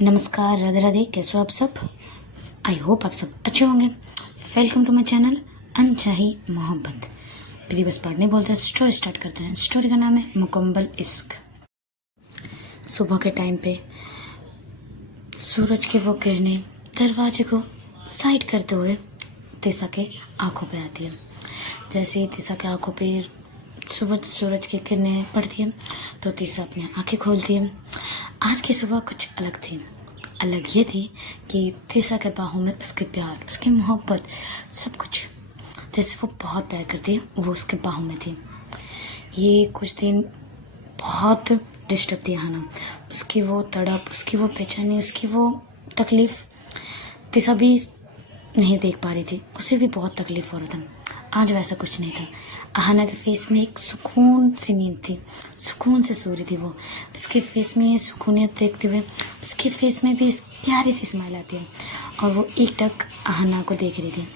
नमस्कार, राधे राधे। कैसे हो आप सब? आई होप आप सब अच्छे होंगे। वेलकम टू माई चैनल अनचाही मोहब्बत। मेरी बस पार्ट नहीं बोलते, स्टोरी स्टार्ट करते हैं। स्टोरी का नाम है मुकम्मल इश्क। सुबह के टाइम पे सूरज की वो किरणें दरवाजे को साइड करते हुए तिशा के आंखों पे आती है। जैसे ही तिशा के आंखों पे सूरज की किरणें पड़ती है तो तिशा अपनी आंखें खोलती है। आज की सुबह कुछ अलग थी। अलग ये थी कि तिशा के बाहों में उसके प्यार, उसकी मोहब्बत, सब कुछ जैसे वो बहुत प्यार करती है वो उसके बाहों में थी। ये कुछ दिन बहुत डिस्टर्ब थी आना। उसकी वो तड़प, उसकी वो बेचैनी, उसकी वो तकलीफ़ तिशा भी नहीं देख पा रही थी। उसे भी बहुत तकलीफ़ हो रहा था। आज वैसा कुछ नहीं था। आहना के फेस में एक सुकून सी नींद थी, सुकून से सो रही थी वो। उसके फेस में ये सुकूनियत देखते हुए उसके फेस में भी प्यारी सी स्माइल आती है और वो एकटक आहना को देख रही थी।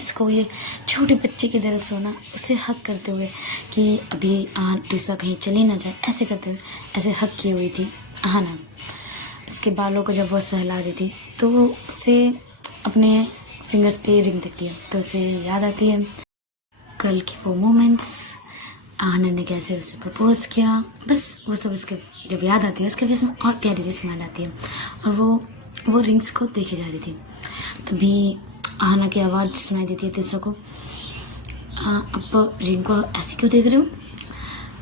इसको ये छोटे बच्चे की तरह सोना, उसे हक करते हुए कि अभी तिशा कहीं चली ना जाए, ऐसे करते हुए ऐसे हक किए हुई थी आहना। इसके बालों को जब वो सहला रही थी तो उसे अपने फिंगर्स पे रिंग दिखती है तो उसे याद आती है कल के वो मोमेंट्स, आहना ने कैसे उसे प्रपोज किया। बस वो सब उसके जब याद आती है उसके फेस में और प्यारी सी स्माइल आती है और वो रिंग्स को देखे जा रही थी। तभी आहना की आवाज़ सुनाई देती है तिशा को, अब रिंग को ऐसे क्यों देख रहे हो?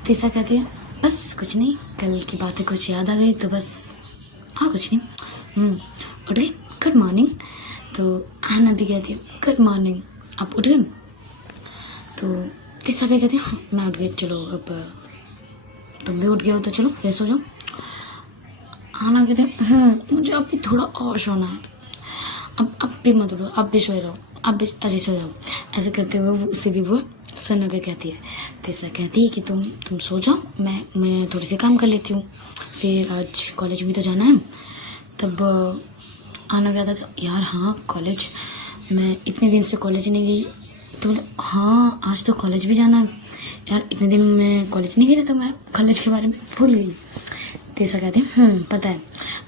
तिशा कहती है बस कुछ नहीं, कल की बातें कुछ याद आ गई तो बस, और कुछ नहीं। उठ गई, गुड मॉर्निंग। तो आहना भी कहती है गुड मॉर्निंग, आप उठ गए? तो तिशा भी कहती है हाँ मैं उठ गई, चलो अब तुम भी उठ गए हो तो चलो फ्रेश हो जाओ। आहना कहती है मुझे अब भी थोड़ा और सोना है, अब भी मत उठो, अब भी सोए रहो, अब भी ऐसे सो जाओ। ऐसे करते हुए उसे भी वो सोने को कहती है। तिशा कहती है कि तुम सो जाओ, मैं थोड़ी सी काम कर लेती हूँ, फिर आज कॉलेज भी तो जाना है। तब आहना कहता था यार हाँ कॉलेज, मैं इतने दिन से कॉलेज नहीं गई। तो बोले हाँ आज तो कॉलेज भी जाना है यार, इतने दिन मैं कॉलेज नहीं गई तो मैं कॉलेज के बारे में भूल गई। तिशा कहती पता है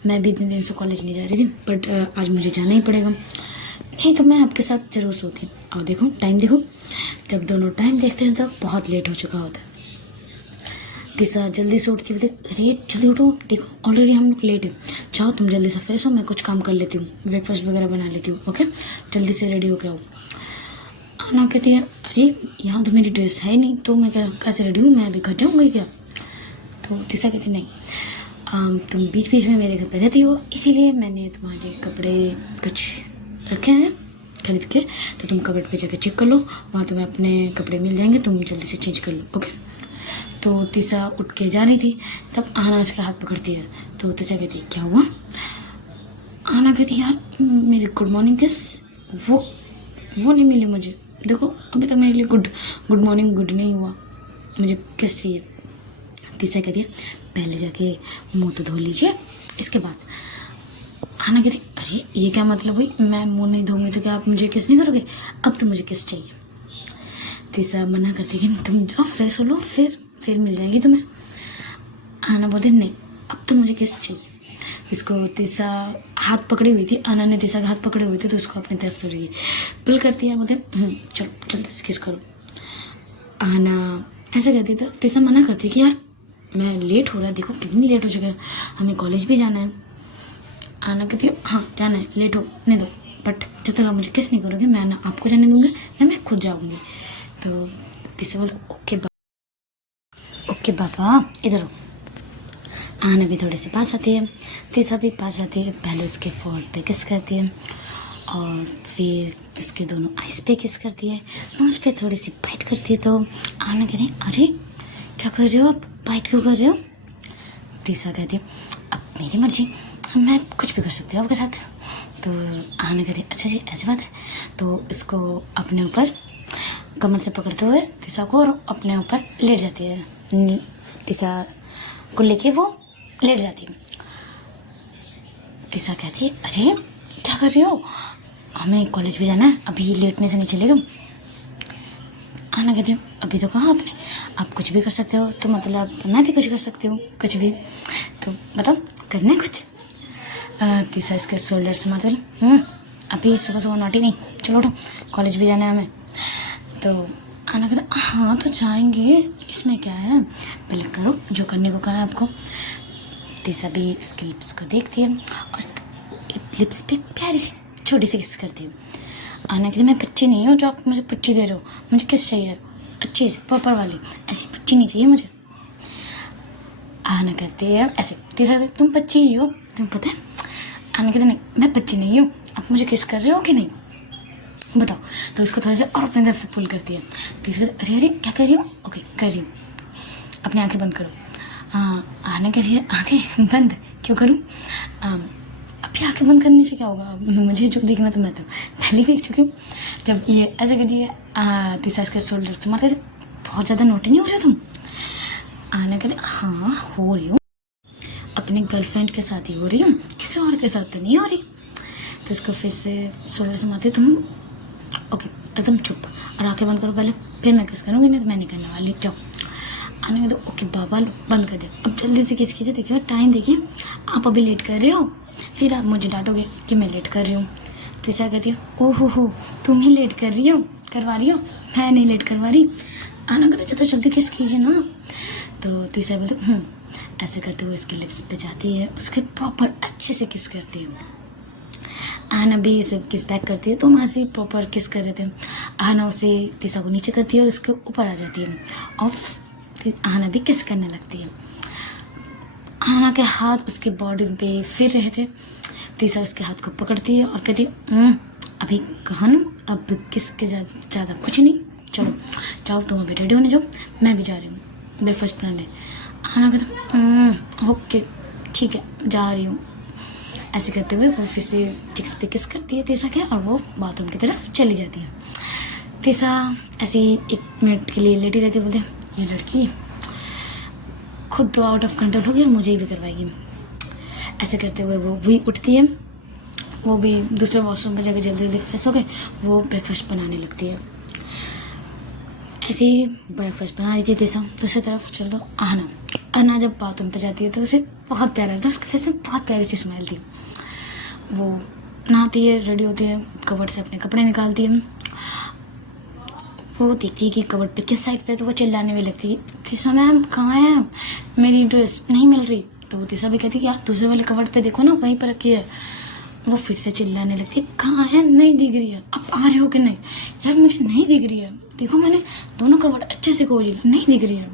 मैं भी इतने दिन से कॉलेज नहीं जा रही थी बट आज मुझे जाना ही पड़ेगा, नहीं तो मैं आपके साथ ज़रूर सोती। और देखो टाइम देखो, जब दोनों टाइम देखते हैं तो बहुत लेट हो चुका होता है। तिशा जल्दी से उठ के बोलते अरे जल्दी उठो, देखो ऑलरेडी हम लोग लेट है, जाओ तुम जल्दी से फ्रेश हो, मैं कुछ काम कर लेती हूँ, ब्रेकफास्ट वगैरह बना लेती हूँ, ओके जल्दी से रेडी होके आओ। आहना कहती है अरे यहाँ तो मेरी ड्रेस है नहीं तो मैं कैसे रेडी हूँ, मैं अभी घर जाऊँगी क्या? तो तिशा कहती नहीं, तुम बीच बीच में मेरे घर पे रहती हो इसीलिए मैंने तुम्हारे कपड़े कुछ रखे हैं खरीद के, तो तुम कबर्ड पे जाकर चेक कर लो, वहाँ तुम्हें अपने कपड़े मिल जाएंगे, तुम जल्दी से चेंज कर लो, ओके। तो तिशा उठ के जा रही थी तब आहना इसका हाथ पकड़ती है। तो तिशा कहती है क्या हुआ? आहना कहती यार मेरी गुड मॉर्निंग किस वो नहीं मिली मुझे, देखो अभी तक मेरे लिए गुड मॉर्निंग गुड नहीं हुआ, मुझे किस चाहिए। तिशा कहती है पहले जाके मुंह तो धो लीजिए इसके बाद। आहना कहती अरे ये क्या मतलब हुई, मैं मुंह नहीं धोऊंगी तो क्या आप मुझे किस नहीं करोगे, अब तो मुझे किस चाहिए। तिशा मना करती कि तुम जाओ फ्रेश हो लो, फिर मिल जाएगी तुम्हें। आहना बोलती नहीं अब तो मुझे किस चाहिए। इसको तिशा हाथ पकड़ी हुई थी, आहना ने तिशा का हाथ पकड़े हुए थे तो उसको अपनी तरफ से पुल करती है, बोलते चलो जल्दी से किस करो। आहना ऐसे कहती तो तिशा मना करती कि यार मैं लेट हो रहा है, देखो कितनी लेट हो चुका है, हमें कॉलेज भी जाना है। आहना कहती है हाँ जाना है, लेट हो नहीं दो, बट जब तक आप मुझे किस नहीं करोगे मैं ना आपको जाने दूँगी ना मैं खुद जाऊँगी। तो तिशा बोलती ओके बाबा इधर हो। आहना भी थोड़ी सी पास आती है, तिशा भी पास आती है, पहले उसके फोर्ड पे किस करती है और फिर उसके दोनों आइस पे किस करती है, नोज पे थोड़ी सी बाइट करती है। तो आहना कह रही अरे क्या कर रहे हो आप, बाइट क्यों कर रहे हो? तिशा कहती है अब मेरी मर्जी, मैं कुछ भी कर सकती हूँ आपके साथ। तो आहना कहती है अच्छा जी ऐसी बात है। तो इसको अपने ऊपर कमर से पकड़ते हुए तिशा को और अपने ऊपर लेट जाती है, तिशा को लेके वो लेट जाती है। तिशा कहती है अरे क्या कर रही हो, हमें कॉलेज भी जाना है, अभी लेटने से नहीं चलेगा। आहना कहती हूँ अभी तो कहा आपने, आप कुछ भी कर सकते हो, तो मतलब मैं भी कुछ कर सकती हूँ, कुछ भी, तो बताओ करना है कुछ। तीसरा इसके शोल्डर से मारते अभी सुबह सुबह नोटी नहीं, चलो उठो कॉलेज भी जाना है हमें। तो आना कहता हाँ तो जाएंगे, इसमें क्या है, पहले करो जो करने को कहा है आपको। तीसरा भी इसके लिप्स को देखती है और लिप्स पे प्यारी सी छोटी सी किस करती है। आना कहती मैं बच्ची नहीं हूँ जो आप मुझे पुच्ची दे रहे हो, मुझे किस चाहिए, अच्छी सी पर्पल वाली, ऐसी पुच्ची नहीं चाहिए मुझे। आना कहती है ऐसे, तीसरा कहती तुम बच्ची ही हो, तुम्हें पता है। आना कहती नहीं मैं बच्ची नहीं हूँ, आप मुझे किस कर रहे हो कि नहीं बताओ। तो उसको थोड़ा सा और अपनी तरफ से पुल करती है। तीसरा अरे अरे क्या कर रही हो, ओके कर रही हूँ, अपनी आंखें बंद करो। आना कहती है आंखें बंद क्यों करूँ, अभी आंखें बंद करने से क्या होगा, मुझे जो देखना तो मैं तो पहले देख चुकी हूँ। जब ये ऐसे कर दिए तीसरा इसके शोल्डर तुम्हारे बहुत ज़्यादा नोटी नहीं हो रहे तुम। आना कहते हाँ हो रही हूँ, अपने गर्लफ्रेंड के साथ ही हो रही हूँ, किसी और के साथ तो नहीं हो रही। तो इसको फिर से शोल्डर से मारते तुम ओके एकदम चुप और आंखें बंद करो पहले, फिर मैं किस करूँगी, नहीं तो मैं नहीं करने वाली, जाओ। आने में तो ओके बाबा लो बंद कर दिया। अब जल्दी से किस कीजिए, देखिए टाइम देखिए, आप अभी लेट कर रहे हो, फिर आप मुझे डांटोगे कि मैं लेट कर रही हूँ। तो क्या कहती है ओहो हो तुम ही लेट कर रही हो, करवा रही हो, मैं नहीं लेट करवा रही। आना कहते तो जल्दी किस कीजिए ना। तो तीसरा बोलते ऐसे करते हुए इसके लिप्स पे जाती है, उसके प्रॉपर अच्छे से किस करती है। आना भी इसे किस बैक करती है, तो वहाँ से प्रॉपर किस कर रहे थे। आना उसे तीसरा को नीचे करती है और उसके ऊपर आ जाती है और आना भी किस करने लगती है। आना के हाथ उसके बॉडी पे फिर रहे थे, तीसरा उसके हाथ को पकड़ती है और कहती है अभी कहा ना, अब किस के ज़्यादा कुछ नहीं, चलो जाओ तुम अभी रेडी होने जाओ, मैं भी जा रही हूँ ब्रेकफास्ट बनाने। आना कहता ओके ठीक है जा रही हूँ। ऐसे करते हुए वो फिर से चिक्स पे किस करती है तीसरा के और वो बाथरूम की तरफ चली जाती है। तीसरा ऐसे ही 1 मिनट के लिए लेटी रहती है, बोलते ये लड़की खुद तो आउट ऑफ कंट्रोल होगी और मुझे भी करवाएगी। ऐसे करते हुए वो भी उठती है, वो भी दूसरे वॉशरूम पर जाकर जल्दी जल्दी फ्रेश हो गए, वो ब्रेकफास्ट बनाने लगती है। ऐसे ही ब्रेकफास्ट बना रही थी तीसरा, दूसरी तरफ चलो आना जब बाथरूम पे जाती है तो उसे बहुत प्यारा लगता है, उसके फेस में बहुत प्यारी सी स्माइल थी। वो नहाती है, रेडी होती है, कबर्ड से अपने कपड़े निकालती है, वो देखती है कि कबर्ड पे किस साइड पे, तो वो चिल्लाने भी लगती है तीसरा मैम कहाँ है, मेरी ड्रेस नहीं मिल रही। तो वो तीसरा भी कहती है यार दूसरे वाले कबर्ड पे देखो ना, वहीं पर रखी है। वो फिर से चिल्लाने लगती है कहाँ है, नहीं दिख रही है, आप आ रहे हो कि नहीं, यार मुझे नहीं दिख रही है, देखो मैंने दोनों कबर्ड अच्छे से खोज लिया, नहीं दिख रही है।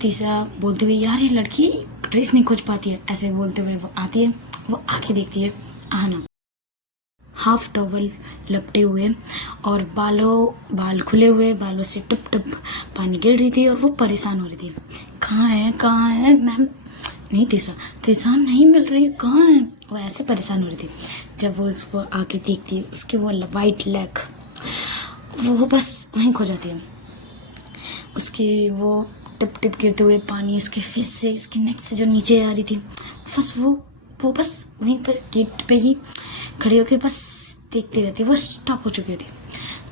तीसरा बोलते हुए यार ये लड़की ड्रेस नहीं खोज पाती है। ऐसे बोलते हुए वो आती है, वो आके देखती है आना हाफ टॉवल लपटे हुए और बाल खुले हुए, बालों से टप टप पानी गिर रही थी और वो परेशान हो रही थी। कहाँ है मैम, नहीं तीसरा नहीं मिल रही है, कहाँ है। वो ऐसे परेशान हो रही थी। जब वो उसको आके देखती है, उसके वो वाइट लेग वो बस वहीं खो जाती है। उसके वो टिप टिप गिरते हुए पानी उसके फेस से, इसके नेक से जो नीचे आ रही थी, बस वो बस वहीं पर गेट पे ही खड़ी होकर बस देखती रहती है। वो स्टॉप हो चुकी थी।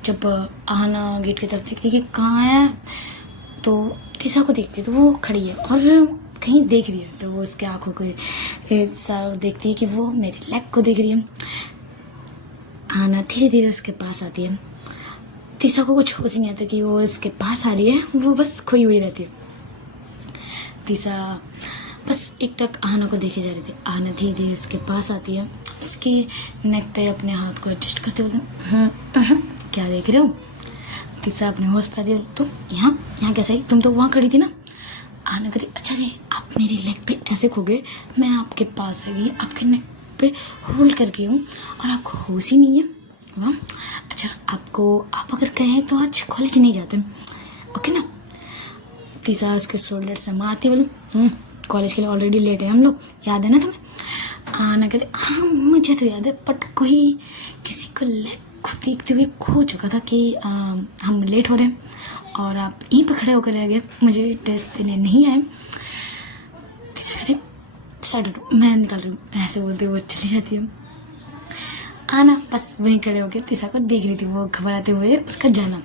जब आना गेट की तरफ देखती कि कहाँ है, तो तीसरा को देखती है तो वो खड़ी है और कहीं देख रही है। तो वो उसके आँखों को देखती है कि वो मेरे लेग को देख रही है। आना धीरे धीरे उसके पास आती है। तीसरा को कुछ होश नहीं आता कि वो इसके पास आ रही है, वो बस खोई हुई रहती है। तीसरा बस एक टक आना को देखे जा रही थी। आना धीरे धीरे उसके पास आती है, उसकी नेक पे अपने हाथ को एडजस्ट करते हुए क्या देख रहे हो। तीसरा अपने होश पे आती है, तुम यहाँ कैसे आई, तुम तो वहाँ खड़ी थी ना। आना कहती अच्छा जी आप मेरी लेग पे ऐसे खो गए, मैं आपके पास आ गई, आपके नेक पे होल्ड करके हूँ और आपको होश ही नहीं है। वाह अच्छा, आप अगर कहें तो आज कॉलेज नहीं जाते, ओके ना। तीसरा उसके शोल्डर से मारती बोले कॉलेज के लिए ऑलरेडी लेट है हम लोग, याद है ना तुम्हें। आना कहते हाँ मुझे तो याद है, बट कोई किसी को लेग को देखते हुए खो चुका था कि हम लेट हो रहे हैं और आप यहीं पर खड़े होकर रह गए, मुझे ड्रेस देने नहीं आए। तीसरा कहते शायद मैं निकल रही हूँ, ऐसे बोलते वो चली जाती है। आना बस वहीं खड़े हो गए, तीसरा को देख रही थी, वो घबराते हुए उसका जाना।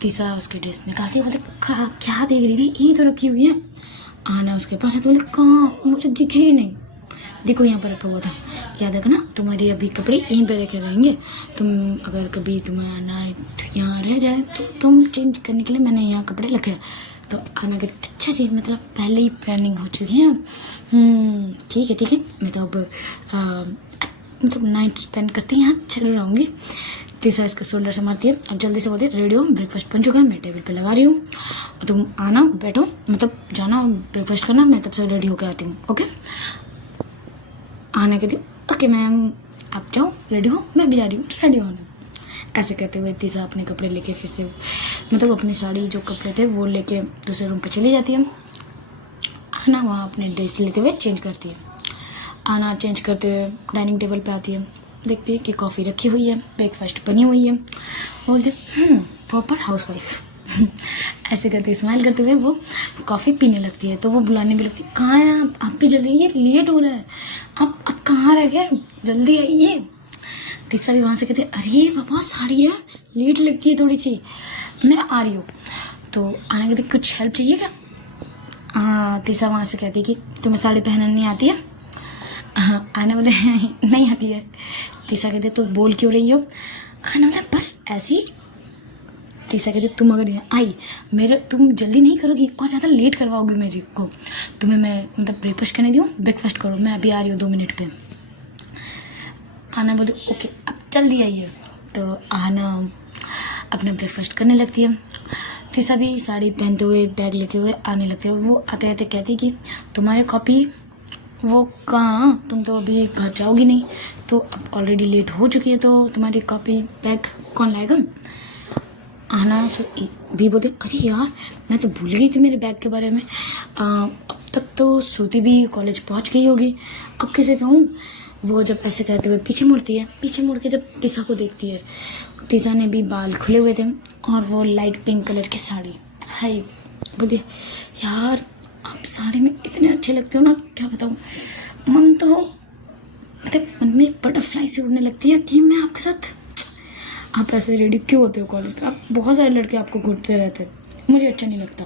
तीसरा उसकी ड्रेस निकालती बोलते क्या देख रही थी, यही तो रखी हुई है। आना उसके पास बोले कहाँ, मुझे दिखी ही नहीं, देखो यहाँ पर रखा हुआ था, याद रखना। तुम्हारे अभी कपड़े यहीं पे रखे रहेंगे। तुम अगर कभी तुम्हारा नाइट यहाँ रह जाए तो तुम चेंज करने के लिए मैंने यहाँ कपड़े रखे हैं। तो आना के अच्छा जी, मतलब पहले ही प्लानिंग हो चुकी है। ठीक है ठीक है। मैं तो अब मतलब नाइट स्पेंड करती यहाँ चल रहूँगी। तीसरा इसका शोल्डर से मारती है और जल्दी से बोलती है रेडी हो, ब्रेकफास्ट बन चुका है, मैं टेबल पे लगा रही हूँ, तुम आना बैठो, मतलब जाना ब्रेकफास्ट करना, मैं तब से रेडी होकर आती हूँ। ओके। आना कहती हूँ ओके मैम, आप जाओ रेडी हो, मैं भी जा रही हूँ रेडी होने। ऐसे कहते हुए तीसरा अपने कपड़े लेके फिर से मतलब अपनी साड़ी जो कपड़े थे वो लेके दूसरे रूम पे चली जाती है। आना वहाँ अपने ड्रेस लेते हुए चेंज करती है। आना चेंज करते हुए डाइनिंग टेबल पे आती है, देखती है कि कॉफ़ी रखी हुई है, ब्रेकफास्ट बनी हुई है। बोलती प्रॉपर हाउसवाइफ। ऐसे करते स्माइल करते हुए वो कॉफ़ी पीने लगती है। तो वो बुलाने भी लगती है, कहाँ हैं आप भी जल्दी, ये लेट हो रहा है, आप कहाँ रह गए, जल्दी आइए। तीसरा भी वहाँ से कहते अरे पापा साड़ी है, लेट लगती है थोड़ी सी, मैं आ रही हूँ। तो आना कहते कुछ हेल्प चाहिए क्या? हाँ। तीसरा वहाँ से कहती कि तुम्हें साड़ी पहनना नहीं आती है? हाँ। आने बोले नहीं आती है। तीसरा कहते तो बोल क्यों रही हो? आना बोले बस ऐसी। तीसरा कहते तुम अगर यहाँ आई मेरे तुम जल्दी नहीं करोगी और ज़्यादा लेट करवाओगी मेरे को, तुम्हें मैं मतलब ब्रेकफास्ट करने दूँ, ब्रेकफास्ट करो, मैं अभी आ रही हूँ 2 मिनट पे। आना बोलती ओके अब जल्दी आइए। तो आना अपना ब्रेकफास्ट करने लगती है। तीसरा भी साड़ी पहनते हुए बैग लेते हुए आने लगते हैं। वो आते आते कहती कि तुम्हारे कॉपी वो कहाँ, तुम तो अभी घर जाओगी नहीं, तो अब ऑलरेडी लेट हो चुकी है, तो तुम्हारी कॉपी बैग कौन लाएगा? आना भी बोलते अरे यार मैं तो भूल गई थी मेरे बैग के बारे में, अब तक तो श्रुति भी कॉलेज पहुंच गई होगी, अब किसे कहूँ। वो जब ऐसे कहते हुए पीछे मुड़ती है, पीछे मुड़ के जब तीसा को देखती है, तीसा ने भी बाल खुले हुए थे और वो लाइट पिंक कलर की साड़ी। हाय बोलती यार आप साड़ी में इतने अच्छे लगते हो ना, क्या बताऊँ, मन तो मतलब मन में बटरफ्लाई से उड़ने लगती है कि मैं आपके साथ। आप ऐसे रेडी क्यों होते हो कॉलेज पे? आप बहुत सारे लड़के आपको घूरते रहते हैं, मुझे अच्छा नहीं लगता।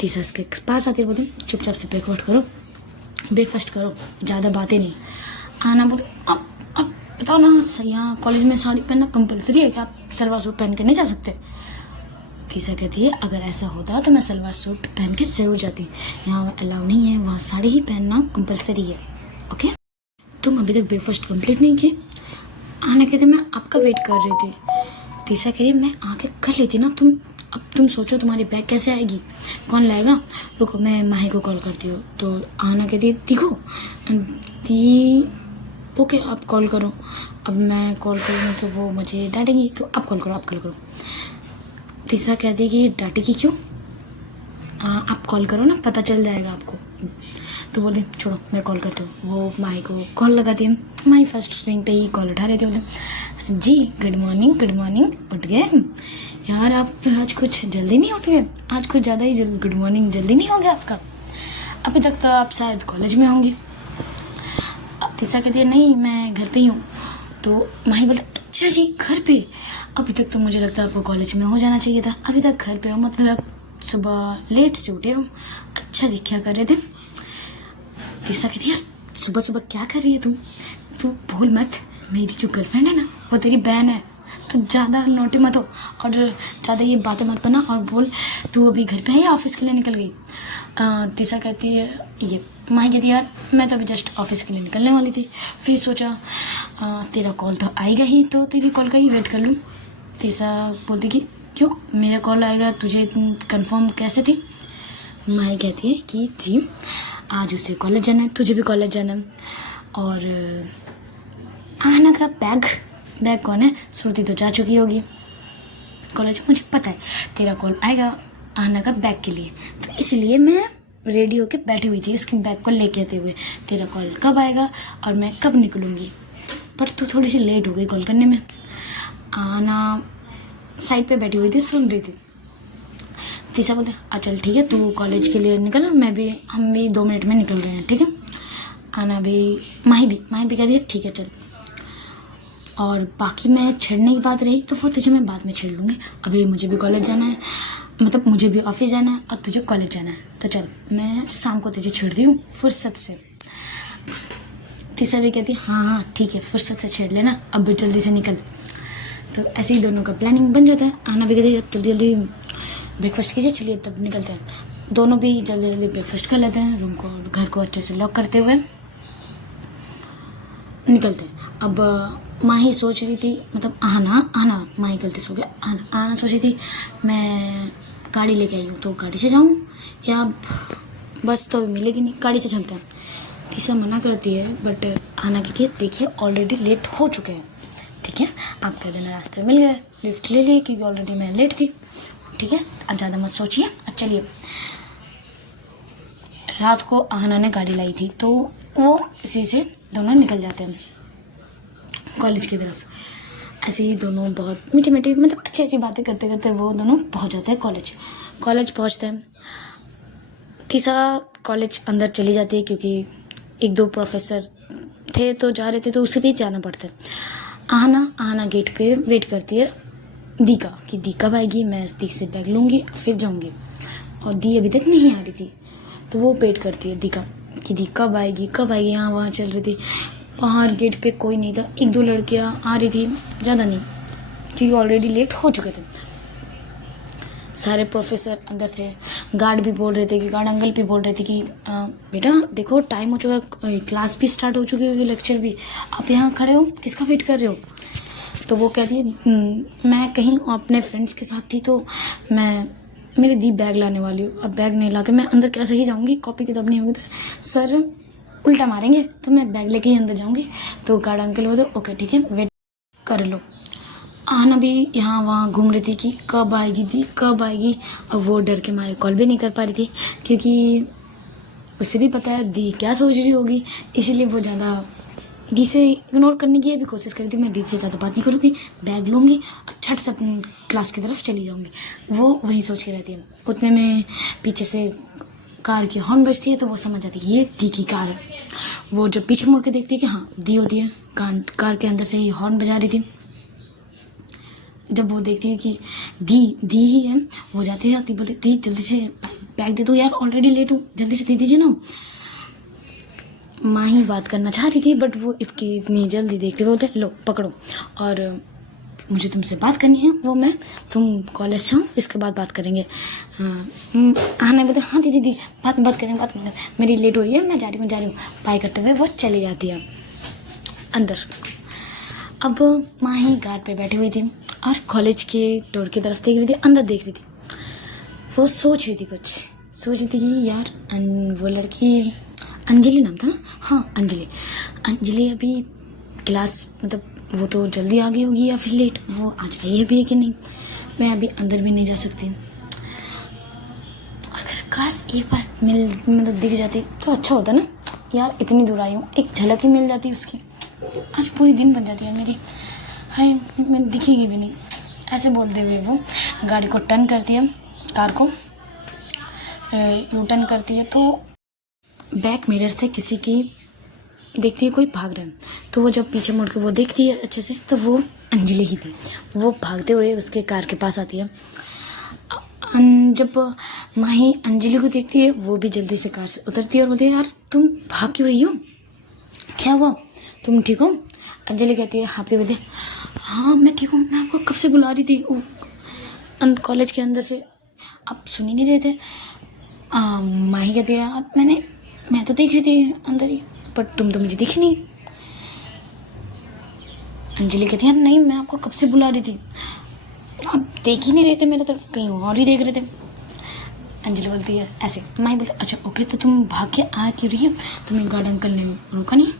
तीसरा इसके पास आकर बोलते चुपचाप से ब्रेकफास्ट करो, ज़्यादा बातें नहीं। आना बोले अब बताओ ना, यहाँ कॉलेज में साड़ी पहनना कंपलसरी है क्या? आप सलवार सूट पहन के नहीं जा सकते? तीसरा कहती है अगर ऐसा होता तो मैं सलवार सूट पहन के ज़रूर जाती, यहाँ अलाउ नहीं है, वहाँ साड़ी ही पहनना कंपलसरी है। ओके। तुम अभी तक ब्रेकफास्ट कंप्लीट नहीं किए? आना कहते मैं आपका वेट कर रही थी। तीसरा कह रही मैं आके कर लेती ना, तुम सोचो तुम्हारी बैग कैसे आएगी, कौन लाएगा? रुको मैं माही को कॉल करती हूँ। तो आना कहती देखो दी ओके आप कॉल करो, अब मैं कॉल करूँगी तो वो मुझे डांटेंगी, तो आप कॉल करो। तीसरा कहती कि डांटेगी क्यों, आप कॉल करो ना, पता चल जाएगा आपको। तो बोलते छोड़ो मैं कॉल करती हूँ। वो माही को कॉल लगाती है, माही फर्स्ट रिंग पे ही कॉल उठा लेती है। बोलते जी गुड मॉर्निंग, उठ गए यार आप? आज कुछ जल्दी नहीं उठ गए? आज कुछ ज़्यादा ही गुड मॉर्निंग जल्दी नहीं हो गया आपका? अभी तक तो आप शायद कॉलेज में होंगी। अब तीसरा कहती है नहीं मैं घर पे ही हूँ। तो माही बोलता अच्छा जी घर पे? अभी तक तो मुझे लगता है आपको कॉलेज में हो जाना चाहिए था, अभी तक घर पे हो, मतलब सुबह लेट से उठे हो। अच्छा जी क्या कर रहे थे? तीसरा कहती यार सुबह सुबह क्या कर रही है तुम? तू भूल मत मेरी जो गर्लफ्रेंड है ना वो तेरी बहन है, तो ज़्यादा नोटी मत हो और ज़्यादा ये बातें मत बना और बोल तू अभी घर पे है या ऑफिस के लिए निकल गई? तीसरा कहती है ये माही कहती यार मैं तो अभी जस्ट ऑफिस के लिए निकलने वाली थी, फिर सोचा तेरा कॉल तो आएगा ही तो तेरी कॉल का ही वेट कर लूँ। तीसरा बोलती कि क्यों मेरा कॉल आएगा तुझे कंफर्म कैसे थी? माही कहती है कि जी आज उसे कॉलेज जाना है, तुझे भी कॉलेज जाना है। और आना का बैग कौन है? श्रुति तो जा चुकी होगी कॉलेज, मुझे पता है तेरा कॉल आएगा आना का बैग के लिए, तो इसलिए मैं रेडी होके बैठी हुई थी उसके बैग को लेके आते हुए। तेरा कॉल कब आएगा और मैं कब निकलूँगी, पर तू थोड़ी सी लेट हो गई कॉल करने में। आना साइड पे बैठी हुई थी सुन रही थी। तीसरा बोलते चल ठीक है तू कॉलेज के लिए निकल, हम भी 2 मिनट में निकल रहे हैं, ठीक है? आना भी माही भी कहती है ठीक है चल। और बाकी मैं छेड़ने की बात रही तो वो तुझे मैं बाद में छेड़ लूँगी, अभी मुझे भी कॉलेज जाना है, मतलब मुझे भी ऑफिस जाना है और तुझे कॉलेज जाना है, तो चल मैं शाम को तुझे छेड़ दी हूँ फुर्सत से। तीसरा भी कहती है हाँ हाँ ठीक है, फुर्सत से छेड़ लेना, अब जल्दी से निकल। तो ऐसे ही दोनों का प्लानिंग बन जाता है। आना भी कहती है जल्दी जल्दी ब्रेकफास्ट कीजिए, चलिए तब निकलते हैं। दोनों भी जल्दी जल्दी ब्रेकफास्ट कर लेते हैं, रूम को घर को अच्छे से लॉक करते हुए निकलते हैं। अब माही सोच रही थी, मतलब आना माही गलती सो गया, आना सोच रही थी मैं गाड़ी लेके आई हूँ तो गाड़ी से जाऊँ या बस तो मिलेगी नहीं, गाड़ी से चलते हैं। तीसरा मना करती है, बट आना कहती है देखिए ऑलरेडी लेट हो चुके हैं, ठीक है आप कह देना रास्ते में मिल गए, लिफ्ट ले ली क्योंकि ऑलरेडी मैं लेट थी, ठीक है अब ज़्यादा मत सोचिए। अब चलिए, रात को आहना ने गाड़ी लाई थी तो वो इसी से दोनों निकल जाते हैं कॉलेज की तरफ। ऐसे ही दोनों बहुत मीठी मीठी मतलब अच्छी अच्छी बातें करते करते वो दोनों पहुंच जाते हैं कॉलेज पहुंचते हैं। तीसरा कॉलेज अंदर चली जाती है क्योंकि एक दो प्रोफेसर थे तो जा रहे थे तो उसे भी जाना पड़ता है। आहना गेट पे वेट करती है दी का कि दी कब आएगी, मैं दी से बैग लूँगी फिर जाऊँगी, और दी अभी तक नहीं आ रही थी तो वो वेट करती है दी का कि दी कब आएगी। यहाँ वहाँ चल रही थी, बाहर गेट पे कोई नहीं था, एक दो लड़कियाँ आ रही थी, ज़्यादा नहीं क्योंकि ऑलरेडी लेट हो चुके थे। सारे प्रोफेसर अंदर थे, गार्ड भी बोल रहे थे कि गार्ड अंकल भी बोल रहे थे कि बेटा देखो टाइम हो चुका है, क्लास भी स्टार्ट हो चुकी है, लेक्चर भी, आप यहाँ खड़े हो किसका वेट कर रहे हो। तो वो कहती है मैं कहीं अपने फ्रेंड्स के साथ थी तो मैं मेरी दी बैग लाने वाली हूँ, अब बैग नहीं ला के मैं अंदर कैसे ही जाऊँगी, कॉपी किताब नहीं होगी तो सर उल्टा मारेंगे, तो मैं बैग लेके ही अंदर जाऊँगी। तो गार्ड अंकल बोले ओके ठीक है वेट कर लो। आहना भी यहाँ वहाँ घूम रही थी कि कब आएगी दी कब आएगी, और वो डर के मारे कॉल भी नहीं कर पा रही थी क्योंकि उसे भी पता है दी क्या सोच रही होगी, इसीलिए वो ज़्यादा दी से इग्नोर करने की भी कोशिश करी थी। मैं दी से ज़्यादा बात नहीं करूँगी, बैग लूँगी और झट से अपनी क्लास की तरफ चली जाऊँगी, वो वहीं सोच के रहती है। उतने में पीछे से कार की हॉर्न बजती है तो वो समझ जाती है ये दी की कार है। वो जब पीछे मुड़ के देखती है कि हाँ दी होती है, कार के अंदर से ही हॉर्न बजा रही थी। जब वो देखती है कि दी ही है, वो जाती है, बोलती दी जल्दी से बैग दे दो यार, ऑलरेडी लेट हूँ, जल्दी से दे दीजिए ना। माँ ही बात करना चाह रही थी बट वो इतनी जल्दी देखते हुए बोलते लो पकड़ो, और मुझे तुमसे बात करनी है, वो मैं तुम कॉलेज से हो इसके बाद बात करेंगे। हाँ नहीं बोलते हाँ दीदी बात करेंगे, मेरी लेट हो रही है, मैं जा रही हूँ। बाय करते हुए वो चली जाती है अंदर। अब माँ ही गार्ड पे बैठी हुई थी और कॉलेज के डोर की तरफ देख रही थी, अंदर देख रही थी। वो सोच रही थी कि यार वो लड़की अंजलि नाम था ना, हाँ अंजलि अभी क्लास मतलब वो तो जल्दी आ गई होगी या फिर लेट, वो आज आई भी है कि नहीं, मैं अभी अंदर भी नहीं जा सकती। अगर काश एक बार मतलब दिख जाती तो अच्छा होता ना यार, इतनी दूर आई हूँ, एक झलक ही मिल जाती उसकी, आज पूरी दिन बन जाती है मेरी, हाय मैं दिखेगी भी नहीं। ऐसे बोलते हुए वो गाड़ी को टर्न करती है, कार को यू टर्न करती है तो बैक मिरर से किसी की देखती है कोई भाग रहा है, तो वो जब पीछे मुड़ के वो देखती है अच्छे से तो वो अंजलि ही थी। वो भागते हुए उसके कार के पास आती है। जब माही अंजलि को देखती है वो भी जल्दी से कार से उतरती है और बोलती है यार तुम भाग क्यों रही हो, क्या हुआ, तुम ठीक हो। अंजलि कहती है हाँ, बोलती है हाँ मैं ठीक हूँ, मैं आपको कब से बुला रही थी कॉलेज के अंदर से, आप सुन ही नहीं रहे थे। माही कहती है यार मैं तो देख रही थी अंदर ही, बट तुम तो मुझे दिखी नहीं। अंजलि कहती है नहीं मैं आपको कब से बुला रही थी, आप देख ही नहीं रहे थे मेरे तरफ, कहीं और ही देख रहे थे। अंजलि बोलती है ऐसे, माही बोलती है अच्छा ओके तो तुम भाग के आ क्यों रही हो, तुम्हें गार्ड अंकल ने रोका नहीं।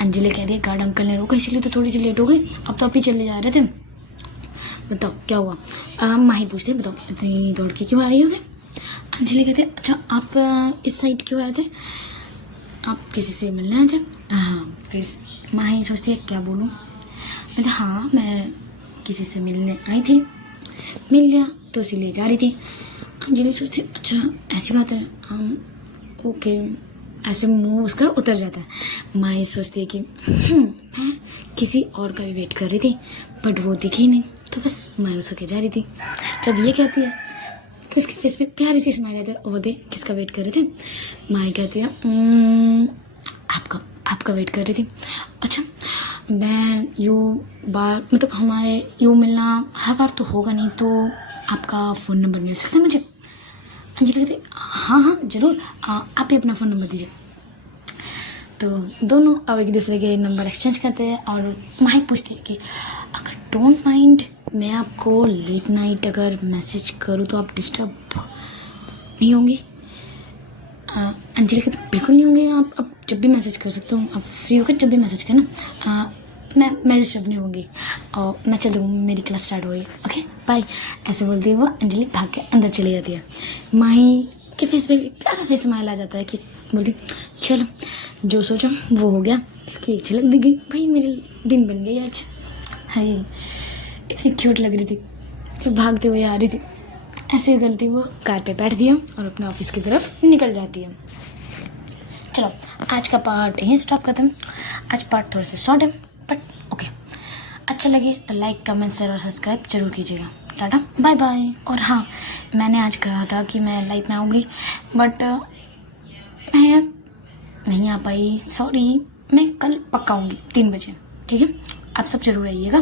अंजलि कहती है गार्ड अंकल ने रोका इसलिए तो थोड़ी सी लेट हो गई, अब तो आप ही चले जा रहे थे, बताओ क्या हुआ। माही पूछते हैं बताओ इतनी दौड़ के क्यों आ रही होगी। अंजलि कहते हैं अच्छा आप इस साइड क्यों आए थे, आप किसी से मिलने आए थे। हाँ, फिर माही सोचती है क्या बोलूँ, मतलब हाँ मैं किसी से मिलने आई थी, मिल लिया तो इसीलिए जा रही थी। अंजलि सोचती है अच्छा ऐसी बात है, ओके, ऐसे मुंह उसका उतर जाता है। माही सोचती है कि मैं किसी और का भी वेट कर रही थी बट वो दिखी नहीं, तो बस मायूस होकर जा रही थी। जब ये कहती है तो इसके फेस पे प्यारी सी स्माइल आती है और बोलते किसका वेट कर रहे थे? माही कहती है आपका वेट कर रही थी। अच्छा मैं मतलब हमारे मिलना हर बार तो होगा नहीं, तो आपका फ़ोन नंबर मिल सकता है मुझे? अंजलि कहती हाँ ज़रूर, आप ही अपना फ़ोन नंबर दीजिए। तो दोनों अब एक दूसरे के नंबर एक्सचेंज करते हैं और माही पूछती है कि अगर डोंट माइंड मैं आपको लेट नाइट अगर मैसेज करूँ तो आप डिस्टर्ब नहीं होंगी? अंजलि कहती बिल्कुल नहीं होंगे, आप जब भी मैसेज कर सकते हो, आप फ्री होकर जब भी मैसेज करना, मैं डिस्टर्ब नहीं होंगी और मैं चल दूँ, मेरी क्लास स्टार्ट हो रही है, ओके बाय। ऐसे बोलती है वो अंजलि भाग के अंदर चली जाती है। माही के फेस पे प्यारा सा स्माइल आ जाता है कि बोलती चलो जो सोचा वो हो गया, इसकी एक झलक दिख गई भाई, मेरे दिन बन गई आज। हाय इतनी क्यूट लग रही थी कि भागते हुए आ रही थी। ऐसे करती वो कार पे बैठती है और अपने ऑफिस की तरफ निकल जाती है। चलो आज का पार्ट यहीं स्टॉप करते हैं। आज पार्ट थोड़ा सा शॉर्ट है बट ओके, अच्छा लगे तो लाइक कमेंट शेयर और सब्सक्राइब जरूर कीजिएगा। Tata bye bye. और हाँ, मैंने आज कहा था कि मैं लाइव में आऊँगी बट मैं नहीं आ पाई, सॉरी। मैं कल पक्का आऊँगी 3 बजे, ठीक है? आप सब जरूर आइएगा।